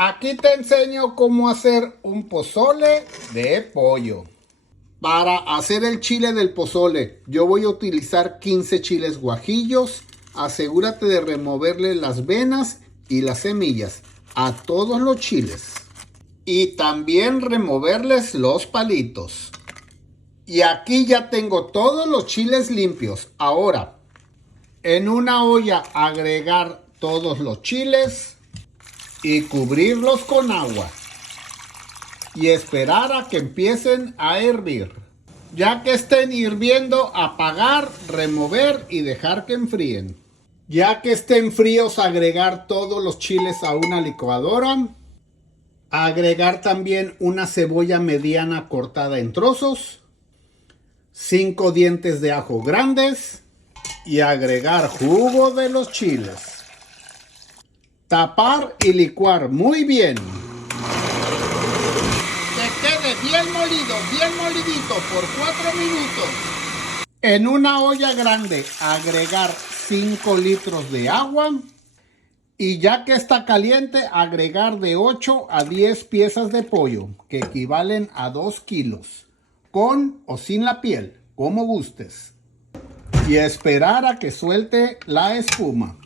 Aquí te enseño cómo hacer un pozole de pollo. Para hacer el chile del pozole, yo voy a utilizar 15 chiles guajillos. Asegúrate de removerle las venas y las semillas a todos los chiles. Y también removerles los palitos. Y aquí ya tengo todos los chiles limpios. Ahora, en una olla agregar todos los chiles y cubrirlos con agua y esperar a que empiecen a hervir. Ya que estén hirviendo, apagar, remover y dejar que enfríen. Ya que estén fríos, agregar todos los chiles a una licuadora. Agregar también una cebolla mediana cortada en trozos, 5 dientes de ajo grandes y agregar jugo de los chiles. Tapar y licuar muy bien. Que quede bien molido, bien molidito por 4 minutos. En una olla grande agregar 5 litros de agua y ya que está caliente agregar de 8 a 10 piezas de pollo que equivalen a 2 kilos, con o sin la piel, como gustes. Y esperar a que suelte la espuma.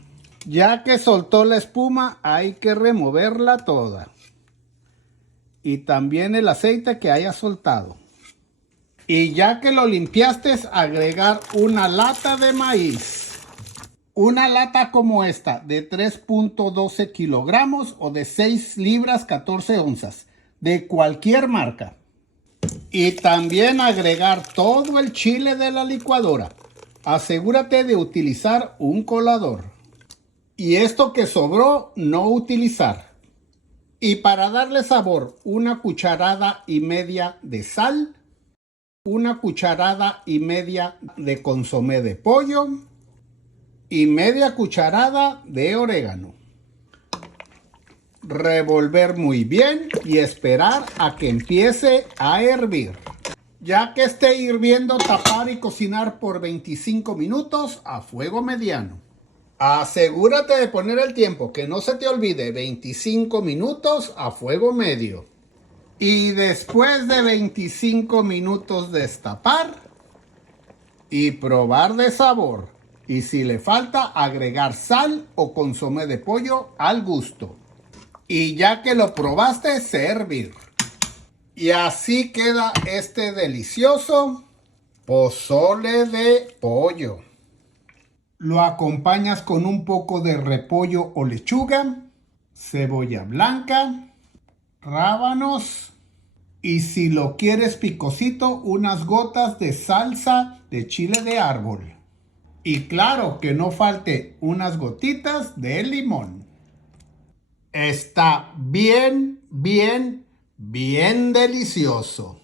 Ya que soltó la espuma, hay que removerla toda. Y también el aceite que haya soltado. Y ya que lo limpiaste, agregar una lata de maíz. Una lata como esta, de 3.12 kilogramos o de 6 libras 14 onzas. De cualquier marca. Y también agregar todo el chile de la licuadora. Asegúrate de utilizar un colador. Y esto que sobró, no utilizar. Y para darle sabor, 1,5 cucharadas de sal, 1,5 cucharadas de consomé de pollo y media cucharada de orégano. Revolver muy bien y esperar a que empiece a hervir. Ya que esté hirviendo, tapar y cocinar por 25 minutos a fuego mediano. Asegúrate de poner el tiempo, que no se te olvide, 25 minutos a fuego medio. Y después de 25 minutos destapar y probar de sabor. Y si le falta, agregar sal o consomé de pollo al gusto. Y ya que lo probaste, servir. Y así queda este delicioso pozole de pollo. Lo acompañas con un poco de repollo o lechuga, cebolla blanca, rábanos y si lo quieres picosito, unas gotas de salsa de chile de árbol. Y claro, que no falte unas gotitas de limón. Está bien delicioso.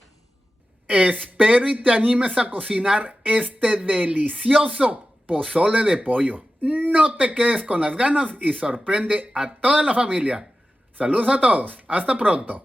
Espero y te animes a cocinar este delicioso pozole de pollo. No te quedes con las ganas y sorprende a toda la familia. Saludos a todos. Hasta pronto.